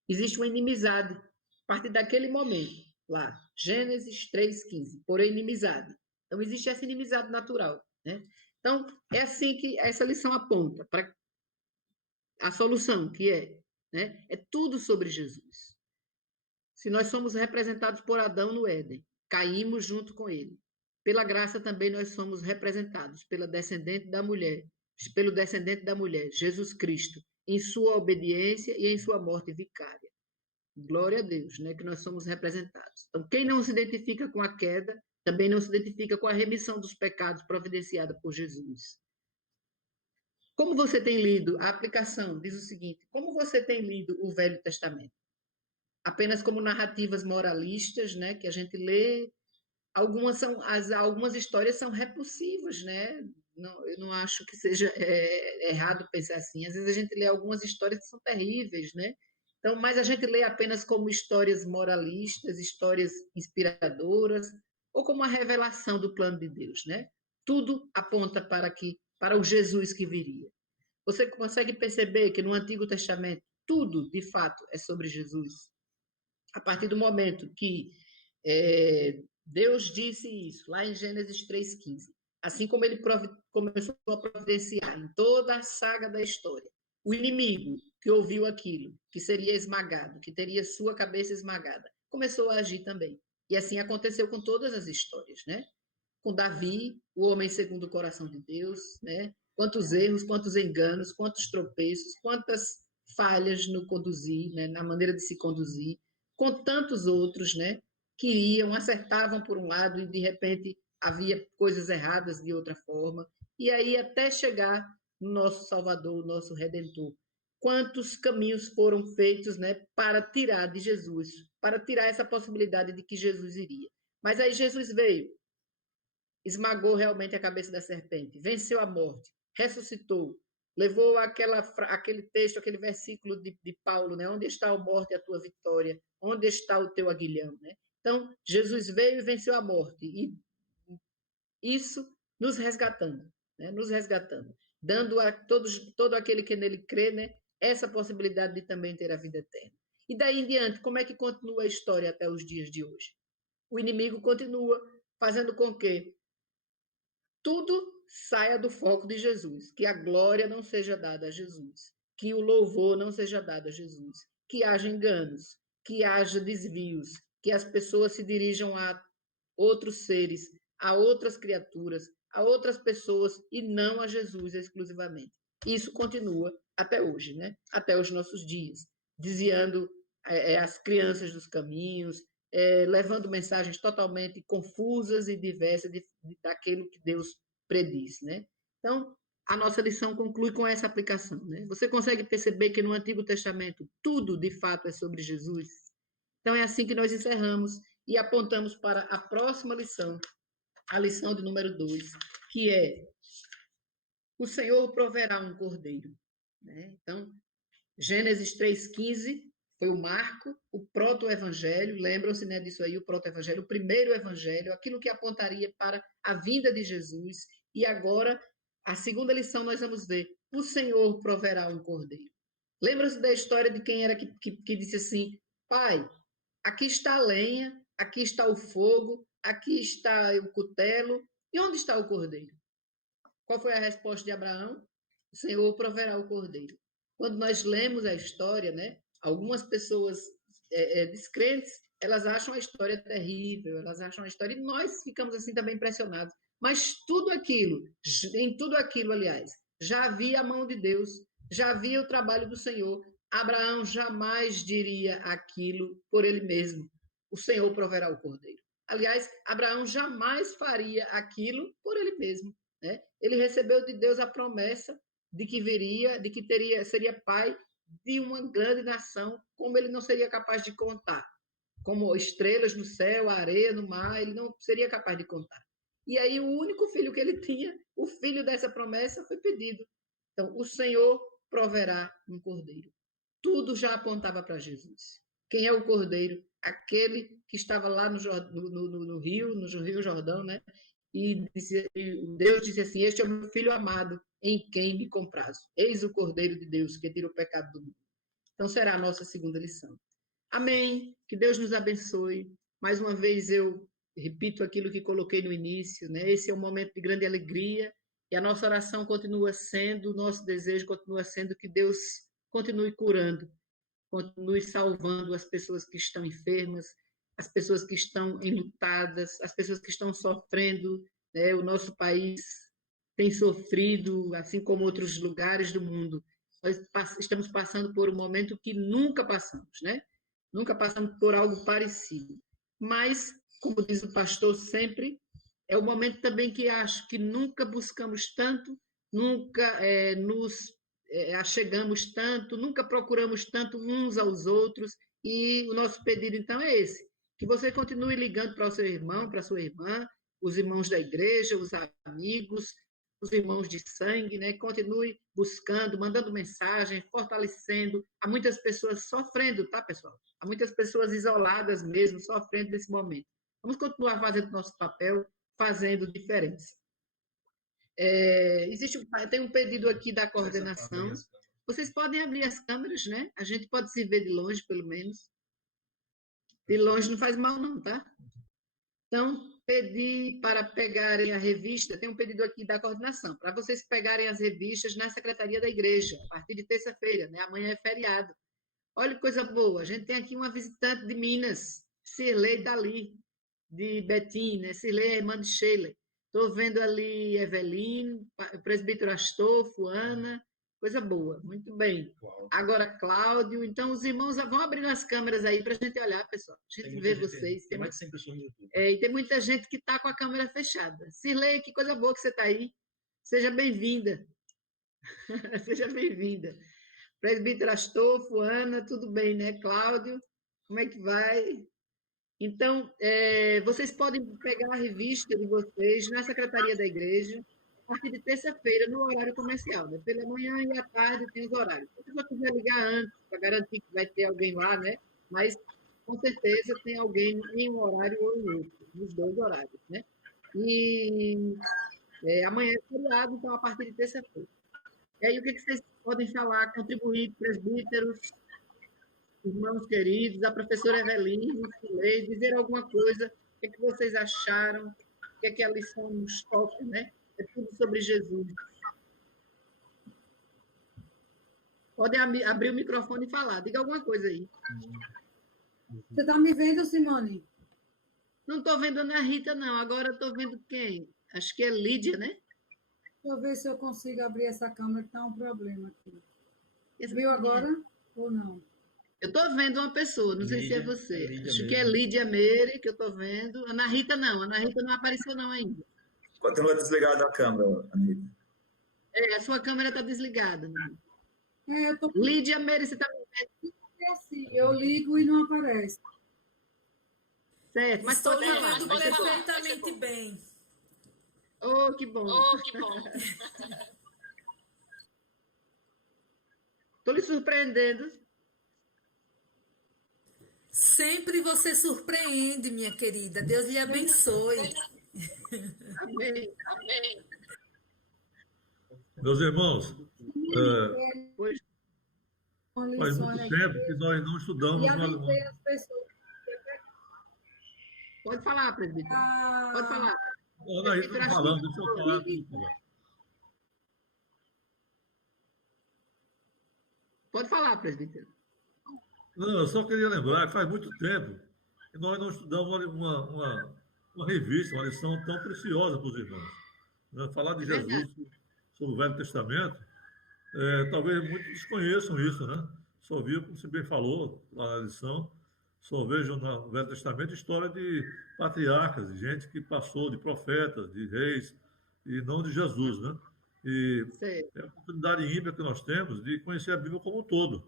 Existe uma inimizade a partir daquele momento, lá, Gênesis 3,15, porém inimizade. Então, existe essa inimizade natural, né? Então, é assim que essa lição aponta para a solução, que né? É tudo sobre Jesus. Se nós somos representados por Adão no Éden, caímos junto com ele. Pela graça também nós somos representados pelo descendente da mulher, Jesus Cristo, em sua obediência e em sua morte vicária. Glória a Deus, né, que nós somos representados. Então, quem não se identifica com a queda, também não se identifica com a remissão dos pecados providenciada por Jesus. Como você tem lido? A aplicação diz o seguinte: como você tem lido o Velho Testamento? Apenas como narrativas moralistas, né, que a gente lê. Algumas histórias são repulsivas, né? Não, eu não acho que seja errado pensar assim. Às vezes a gente lê algumas histórias que são terríveis, né? Então, mas a gente lê apenas como histórias moralistas, histórias inspiradoras, ou como a revelação do plano de Deus, né? Tudo aponta para o Jesus que viria. Você consegue perceber que no Antigo Testamento tudo, de fato, é sobre Jesus? A partir do momento que Deus disse isso, lá em Gênesis 3,15. Assim como ele começou a providenciar em toda a saga da história, o inimigo que ouviu aquilo, que seria esmagado, que teria sua cabeça esmagada, começou a agir também. E assim aconteceu com todas as histórias, né? Com Davi, o homem segundo o coração de Deus, né? Quantos erros, quantos enganos, quantos tropeços, quantas falhas no conduzir, né? Na maneira de se conduzir, com tantos outros, né? Que iam, acertavam por um lado e de repente havia coisas erradas de outra forma, e aí até chegar no nosso Salvador, nosso Redentor. Quantos caminhos foram feitos, né, para tirar de Jesus, para tirar essa possibilidade de que Jesus iria. Mas aí Jesus veio, esmagou realmente a cabeça da serpente, venceu a morte, ressuscitou, levou aquele texto, aquele versículo de Paulo, né? Onde está a morte, a tua vitória? Onde está o teu aguilhão, né? Então, Jesus veio e venceu a morte, e isso nos resgatando, né? Nos resgatando, dando a todo aquele que nele crê, né? Essa possibilidade de também ter a vida eterna. E daí em diante, como é que continua a história até os dias de hoje? O inimigo continua fazendo com que tudo saia do foco de Jesus, que a glória não seja dada a Jesus, que o louvor não seja dado a Jesus, que haja enganos, que haja desvios, que as pessoas se dirijam a outros seres, a outras criaturas, a outras pessoas e não a Jesus exclusivamente. Isso continua até hoje, né? Até os nossos dias, desviando as crianças dos caminhos, levando mensagens totalmente confusas e diversas daquilo que Deus prediz, né? Então, a nossa lição conclui com essa aplicação, né? Você consegue perceber que no Antigo Testamento tudo, de fato, é sobre Jesus? Então, é assim que nós encerramos e apontamos para a próxima lição, a lição de número 2, que é: o Senhor proverá um cordeiro, né? Então, Gênesis 3,15 foi o marco, o proto-evangelho, lembram-se, né, disso aí, o proto-evangelho, o primeiro evangelho, aquilo que apontaria para a vinda de Jesus. E agora, a segunda lição, nós vamos ver: o Senhor proverá um cordeiro. Lembram-se da história de quem era que disse assim: Pai, aqui está a lenha, aqui está o fogo, aqui está o cutelo, e onde está o cordeiro? Qual foi a resposta de Abraão? O Senhor proverá o cordeiro. Quando nós lemos a história, né, algumas pessoas descrentes, elas acham a história terrível, elas acham a história, e nós ficamos assim também impressionados. Mas tudo aquilo, em tudo aquilo, aliás, já havia a mão de Deus, já havia o trabalho do Senhor. Abraão jamais diria aquilo por ele mesmo. O Senhor proverá o cordeiro. Aliás, Abraão jamais faria aquilo por ele mesmo, né? Ele recebeu de Deus a promessa de que viria, de que seria pai de uma grande nação, como ele não seria capaz de contar, como estrelas no céu, areia no mar, ele não seria capaz de contar. E aí o único filho que ele tinha, o filho dessa promessa, foi pedido. Então, o Senhor proverá um cordeiro. Tudo já apontava para Jesus. Quem é o cordeiro? Aquele que estava lá no Rio Jordão, né? E Deus disse assim: Este é o meu filho amado, em quem me comprazo. Eis o Cordeiro de Deus que tira o pecado do mundo. Então será a nossa segunda lição. Amém. Que Deus nos abençoe. Mais uma vez eu repito aquilo que coloquei no início, né? Esse é um momento de grande alegria e a nossa oração continua sendo, o nosso desejo continua sendo que Deus continue curando, continue salvando as pessoas que estão enfermas, as pessoas que estão enlutadas, as pessoas que estão sofrendo, né? O nosso país tem sofrido, assim como outros lugares do mundo. Nós estamos passando por um momento que nunca passamos, né? Nunca passamos por algo parecido. Mas, como diz o pastor sempre, é o momento também que acho que nunca buscamos tanto, nunca nos achegamos tanto, nunca procuramos tanto uns aos outros, e o nosso pedido, então, é esse: que você continue ligando para o seu irmão, para a sua irmã, os irmãos da igreja, os amigos, os irmãos de sangue, né? Continue buscando, mandando mensagem, fortalecendo. Há muitas pessoas sofrendo, tá, pessoal? Há muitas pessoas isoladas mesmo, sofrendo nesse momento. Vamos continuar fazendo nosso papel, fazendo diferença. Tem um pedido aqui da coordenação. Vocês podem abrir as câmeras, né? A gente pode se ver de longe, pelo menos. De longe não faz mal, não, tá? Então, pedi para pegarem a revista, tem um pedido aqui da coordenação, para vocês pegarem as revistas na Secretaria da Igreja, a partir de terça-feira, né? Amanhã é feriado. Olha que coisa boa, a gente tem aqui uma visitante de Minas, Cirlei Dali, de Betim, né? Cirlei é a irmã de Sheila. Estou vendo ali Evelyn, o presbítero Astolfo, Ana, coisa boa, muito bem. Agora, Cláudio, então os irmãos vão abrindo as câmeras aí para a gente olhar, pessoal. A gente vê vocês. Tem mais de 100 pessoas no YouTube. E tem muita gente que está com a câmera fechada. Cirlei, que coisa boa que você está aí. Seja bem-vinda. Seja bem-vinda. Presbítero Astolfo, Ana, tudo bem, né? Cláudio, como é que vai? Então, vocês podem pegar a revista de vocês na secretaria da igreja, a partir de terça-feira, no horário comercial, né? Pela manhã e à tarde tem os horários. Se você quiser ligar antes, para garantir que vai ter alguém lá, né? Mas, com certeza, tem alguém em um horário ou em outro, nos dois horários, né? E amanhã é feriado, então, a partir de terça-feira. E aí, o que vocês podem falar, contribuir, presbíteros, irmãos queridos, a professora Eveline, Silei, dizer alguma coisa, o que vocês acharam, o que a lição nos toca, né? É tudo sobre Jesus. Podem abrir o microfone e falar, diga alguma coisa aí. Você está me vendo, Simone? Não estou vendo a Ana Rita, não. Agora estou vendo quem? Acho que é Lídia, né? Deixa eu ver se eu consigo abrir essa câmera, que está um problema aqui. Viu agora ou não? Eu estou vendo uma pessoa, não sei se é você. Lídia Acho mesmo. que é Lídia Meire que eu estou vendo. Ana Rita não. Ana Rita não apareceu não ainda. Continua desligada a câmera, Anitta. A sua câmera está desligada. Né? Eu tô... Lídia Meire, você está me vendo? É assim, eu ligo e não aparece. Certo, mas estou pode falar. ouvindo perfeitamente bem. Oh, que bom. Estou lhe surpreendendo. Sempre você surpreende, minha querida. Deus lhe abençoe. Amém. Meus irmãos, Pois, faz muito tempo que nós não estudamos E no alemão. avisei as pessoas. pode falar, presbítero. Pode falar. Ana Rita está falando, deixa eu falar aqui. Pode falar, presbítero. Não, eu só queria lembrar que faz muito tempo que nós não estudamos uma revista, uma lição tão preciosa para os irmãos. Né? Falar de Jesus sobre o Velho Testamento, talvez muitos desconheçam isso, né? Só viu, como você bem falou lá na lição, só vejo no Velho Testamento história de patriarcas, de gente que passou, de profetas, de reis, e não de Jesus, né? E é a oportunidade ímpar que nós temos de conhecer a Bíblia como um todo.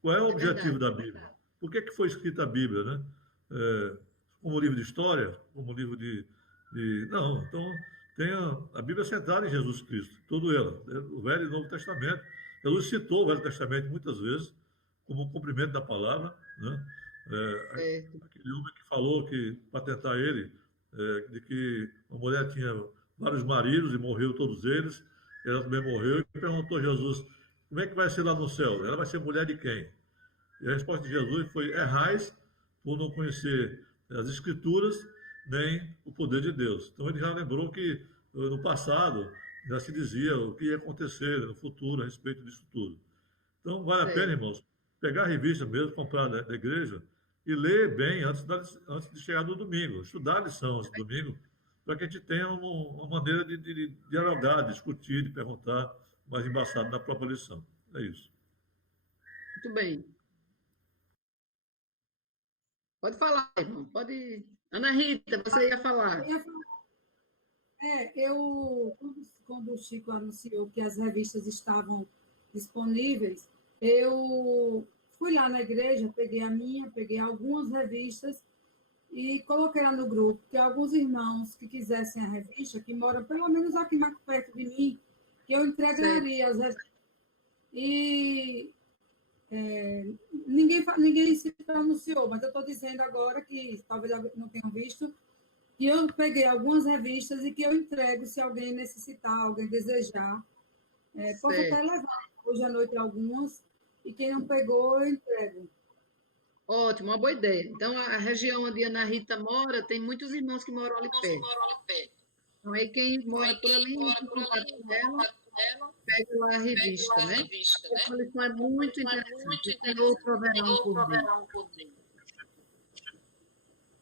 Qual é o objetivo da Bíblia? Por que foi escrita a Bíblia, né? Como livro de história? Como livro de... Não, então tem a Bíblia centrada em Jesus Cristo, todo ela, o Velho e o Novo Testamento. Jesus citou o Velho Testamento muitas vezes como um cumprimento da palavra, né? Aquele homem que falou que, para tentar ele, de que a mulher tinha vários maridos e morreu todos eles, ela também morreu, e perguntou a Jesus, como é que vai ser lá no céu? Ela vai ser mulher de quem? E a resposta de Jesus foi, errais por não conhecer as Escrituras, nem o poder de Deus. Então ele já lembrou que no passado já se dizia o que ia acontecer no futuro a respeito disso tudo. Então vale a pena, irmãos, pegar a revista mesmo, comprar da igreja e ler bem antes de chegar no domingo, estudar a lição antes do domingo, para que a gente tenha uma maneira de dialogar, de discutir, de perguntar mais embaçado na própria lição. É isso. Muito bem. Pode falar, irmão. Pode. Ana Rita, você ia falar. Quando o Chico anunciou que as revistas estavam disponíveis, eu fui lá na igreja, peguei algumas revistas e coloquei lá no grupo que alguns irmãos que quisessem a revista, que moram pelo menos aqui mais perto de mim, que eu entregaria as revistas. E ninguém se pronunciou, mas eu estou dizendo agora que talvez não tenham visto, que eu peguei algumas revistas e que eu entrego se alguém necessitar, alguém desejar. Posso até levar hoje à noite algumas, e quem não pegou, eu entrego. Ótimo, uma boa ideia. Então, a região onde a Ana Rita mora, tem muitos irmãos que moram ali perto. Então, aí quem mora por ali, pega lá a revista, né? Essa lição é muito interessante. O Senhor proverá um cordeiro.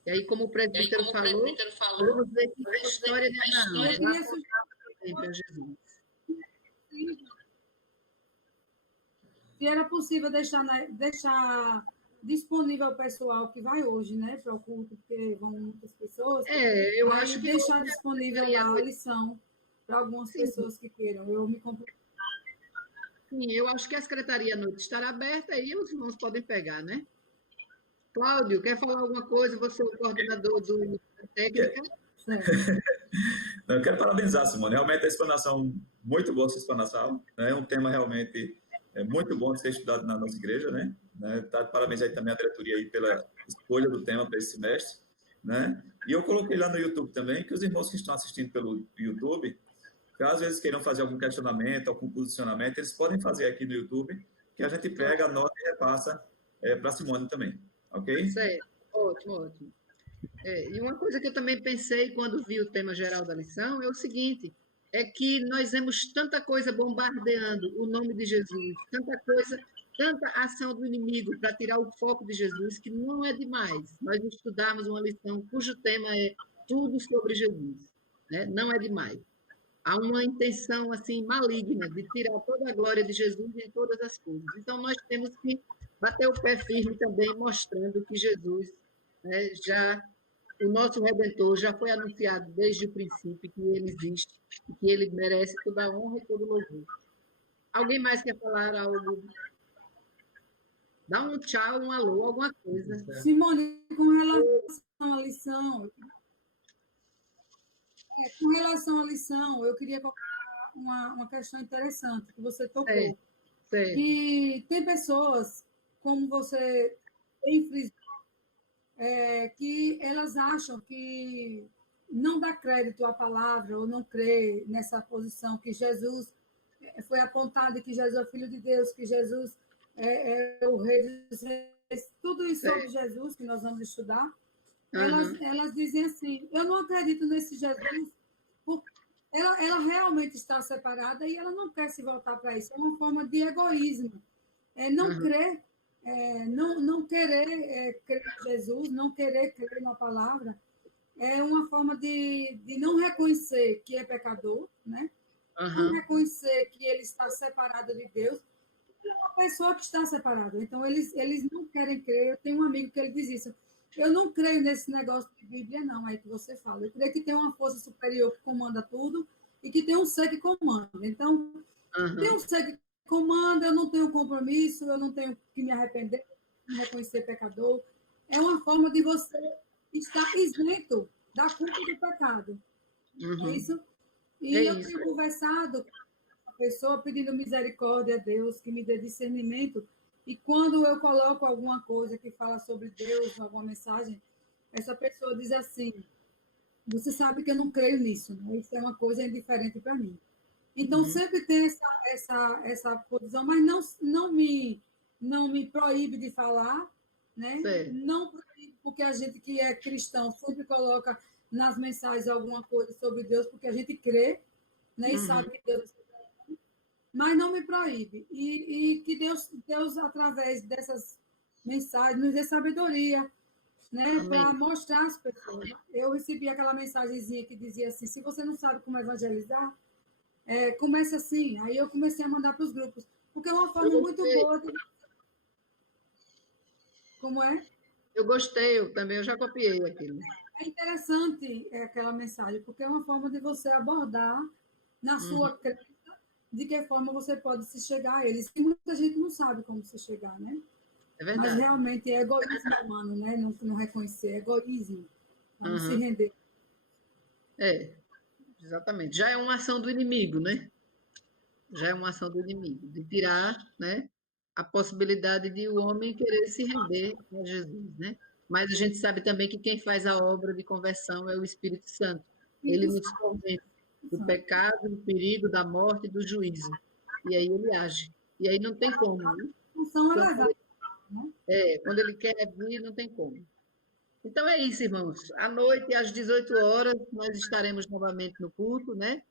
E aí, como o presbítero falou, vamos ver que a história de Abraão para Jesus. Se era possível deixar disponível o pessoal que vai hoje, né, para o culto, porque vão muitas pessoas. Eu acho que deixar disponível lá a lição para algumas pessoas que queiram. Eu me comprometo. Sim, eu acho que a secretaria à noite estará aberta e os irmãos podem pegar, né? Cláudio, quer falar alguma coisa? Você é o coordenador da técnica? Não, eu quero parabenizar, Simone. Realmente a explanação, muito boa essa explanação. Né? É um tema realmente muito bom de ser estudado na nossa igreja. Né? Tá, parabéns aí também à diretoria aí pela escolha do tema para esse semestre. Né? E eu coloquei lá no YouTube também que os irmãos que estão assistindo pelo YouTube, caso eles queiram fazer algum questionamento, algum posicionamento, eles podem fazer aqui no YouTube, que a gente pega, anota e repassa para a Simone também. Ok? Certo. Ótimo, ótimo. E uma coisa que eu também pensei quando vi o tema geral da lição é o seguinte, é que nós vemos tanta coisa bombardeando o nome de Jesus, tanta coisa, tanta ação do inimigo para tirar o foco de Jesus, que não é demais nós estudarmos uma lição cujo tema é tudo sobre Jesus, né? Não é demais. Há uma intenção assim maligna de tirar toda a glória de Jesus em todas as coisas. Então, nós temos que bater o pé firme também, mostrando que Jesus, né, o nosso Redentor já foi anunciado desde o princípio que ele existe e que ele merece toda a honra e todo o louvor. Alguém mais quer falar algo? Dá um tchau, um alô, alguma coisa. Simone, com relação à lição, eu queria colocar uma questão interessante que você tocou. Certo. Que tem pessoas, como você bem frisou, que elas acham que não dá crédito à palavra ou não crê nessa posição que Jesus foi apontado e que Jesus é o Filho de Deus, que Jesus é o Rei dos Reis, tudo isso sobre Jesus que nós vamos estudar. Elas dizem assim, eu não acredito nesse Jesus, porque ela realmente está separada e ela não quer se voltar para isso. É uma forma de egoísmo. Não crer, não querer crer em Jesus, não querer crer na palavra, é uma forma de não reconhecer que é pecador, né? Não reconhecer que ele está separado de Deus. É uma pessoa que está separada. Então, eles não querem crer. Eu tenho um amigo que ele diz isso. Eu não creio nesse negócio de Bíblia, não, aí que você fala. Eu creio que tem uma força superior que comanda tudo e que tem um ser que comanda. Então, tem um ser que comanda, eu não tenho compromisso, eu não tenho que me arrepender, me reconhecer pecador. É uma forma de você estar isento da culpa do pecado. É isso? E eu tenho conversado com a pessoa pedindo misericórdia a Deus, que me dê discernimento. E quando eu coloco alguma coisa que fala sobre Deus, alguma mensagem, essa pessoa diz assim, você sabe que eu não creio nisso, né? Isso é uma coisa indiferente para mim. Então, sempre tem essa posição, mas não me proíbe de falar, né? Não proíbe, porque a gente que é cristão sempre coloca nas mensagens alguma coisa sobre Deus, porque a gente crê, né? E sabe que Deus é, mas não me proíbe. E que Deus, através dessas mensagens, nos dê sabedoria, né? Para mostrar às pessoas. Eu recebi aquela mensagenzinha que dizia assim, se você não sabe como evangelizar, comece assim. Aí eu comecei a mandar para os grupos, porque é uma forma muito boa de... Como é? Eu gostei, eu também, eu já copiei aquilo. É interessante aquela mensagem, porque é uma forma de você abordar na sua crença de que forma você pode se chegar a eles. E muita gente não sabe como se chegar, né? É verdade. Mas realmente é egoísmo humano, né? Não reconhecer, é egoísmo, não se render. Exatamente. Já é uma ação do inimigo, né? Já é uma ação do inimigo, de tirar, né, a possibilidade de o homem querer se render a Jesus, né? Mas a gente sabe também que quem faz a obra de conversão é o Espírito Santo. Ele nos convence do pecado, do perigo, da morte e do juízo. E aí ele age. E aí não tem como. Né? Quando ele quer vir, não tem como. Então é isso, irmãos. À noite, às 18 horas, nós estaremos novamente no culto, né?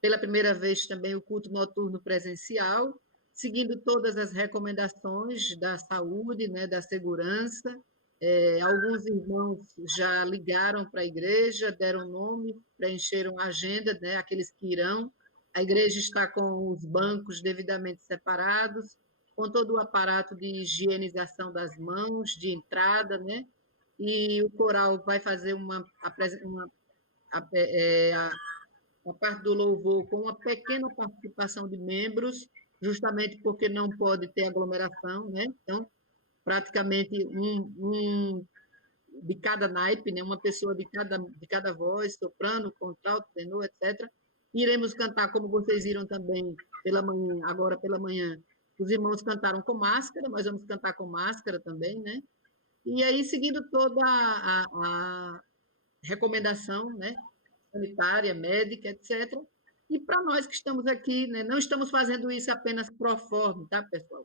Pela primeira vez também o culto noturno presencial, seguindo todas as recomendações da saúde, né, da segurança. Alguns irmãos já ligaram para a igreja, deram nome, preencheram a agenda, né, aqueles que irão. A igreja está com os bancos devidamente separados, com todo o aparato de higienização das mãos, de entrada, né? E o coral vai fazer a parte do louvor com uma pequena participação de membros, justamente porque não pode ter aglomeração, né? Então, praticamente de cada naipe, né? Uma pessoa de cada voz, soprano, contralto, tenor, etc. Iremos cantar, como vocês viram também pela manhã, agora pela manhã. Os irmãos cantaram com máscara, nós vamos cantar com máscara também, né? E aí, seguindo toda a recomendação, né? Sanitária, médica, etc. E para nós que estamos aqui, né? Não estamos fazendo isso apenas pro forma, tá, pessoal?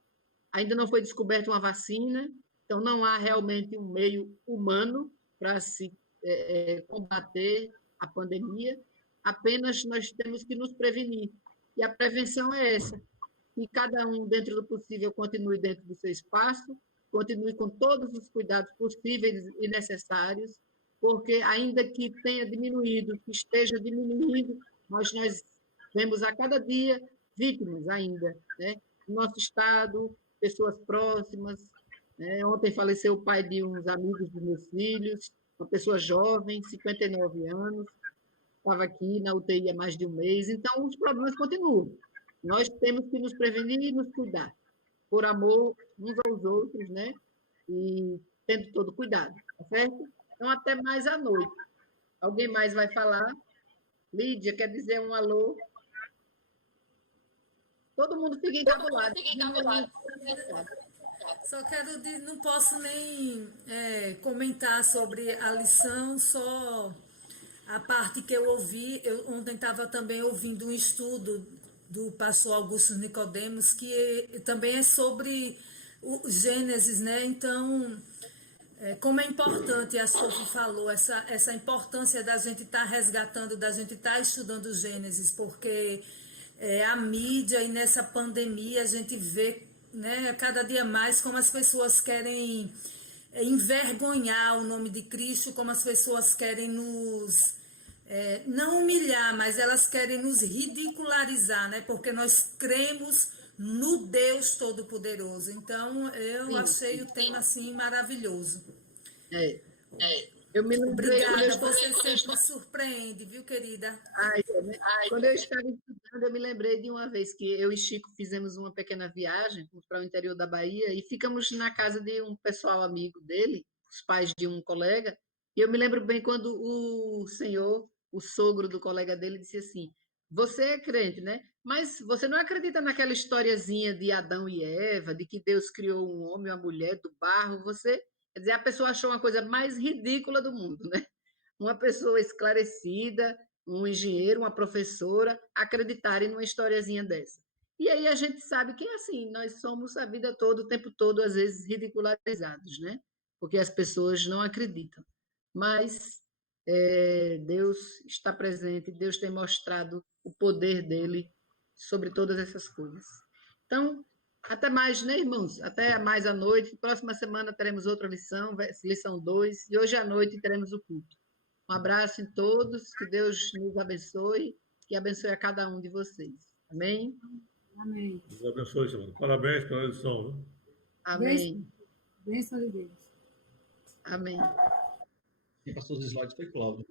Ainda não foi descoberta uma vacina, então não há realmente um meio humano para se combater a pandemia, apenas nós temos que nos prevenir. E a prevenção é essa, que cada um, dentro do possível, continue dentro do seu espaço, continue com todos os cuidados possíveis e necessários, porque ainda que tenha diminuído, que esteja diminuindo, nós vemos a cada dia vítimas ainda, né? No nosso estado, pessoas próximas, né? Ontem faleceu o pai de uns amigos dos meus filhos, uma pessoa jovem, 59 anos, estava aqui na UTI há mais de um mês, então os problemas continuam. Nós temos que nos prevenir e nos cuidar, por amor uns aos outros, né? E tendo todo cuidado, tá certo? Então, até mais à noite. Alguém mais vai falar? Lídia, quer dizer um alô? Todo mundo fica encabulado. Só quero dizer, não posso nem comentar sobre a lição, só a parte que eu ouvi. Eu ontem estava também ouvindo um estudo do pastor Augusto Nicodemos, que também é sobre o Gênesis, né? Então, como é importante, a Sophie falou, essa importância da gente estar resgatando, da gente estar estudando o Gênesis, porque a mídia e nessa pandemia a gente vê, né, cada dia mais como as pessoas querem envergonhar o nome de Cristo, como as pessoas querem nos... não humilhar, mas elas querem nos ridicularizar, né? Porque nós cremos no Deus Todo-Poderoso. Então, eu achei o tema assim maravilhoso. Eu me lembrei... Obrigada, você sempre surpreende, viu, querida? Quando eu estava estudando, eu me lembrei de uma vez que eu e Chico fizemos uma pequena viagem para o interior da Bahia e ficamos na casa de um pessoal amigo dele, os pais de um colega, e eu me lembro bem quando o senhor, o sogro do colega dele, disse assim: você é crente, né? Mas você não acredita naquela historiazinha de Adão e Eva, de que Deus criou um homem e uma mulher do barro? Você... Quer dizer, a pessoa achou uma coisa mais ridícula do mundo, né? Uma pessoa esclarecida, um engenheiro, uma professora, acreditarem numa historiazinha dessa. E aí a gente sabe que é assim, nós somos a vida toda, o tempo todo, às vezes, ridicularizados, né? Porque as pessoas não acreditam. Mas Deus está presente, Deus tem mostrado o poder dele sobre todas essas coisas. Então, até mais, né, irmãos? Até mais à noite. Próxima semana teremos outra lição, lição 2, e hoje à noite teremos o culto. Um abraço em todos, que Deus nos abençoe, que abençoe a cada um de vocês. Amém? Amém. Deus abençoe, Senhor. Parabéns pela lição. Viu? Amém. Bênção de Deus. Amém. Quem passou os slides foi Cláudio.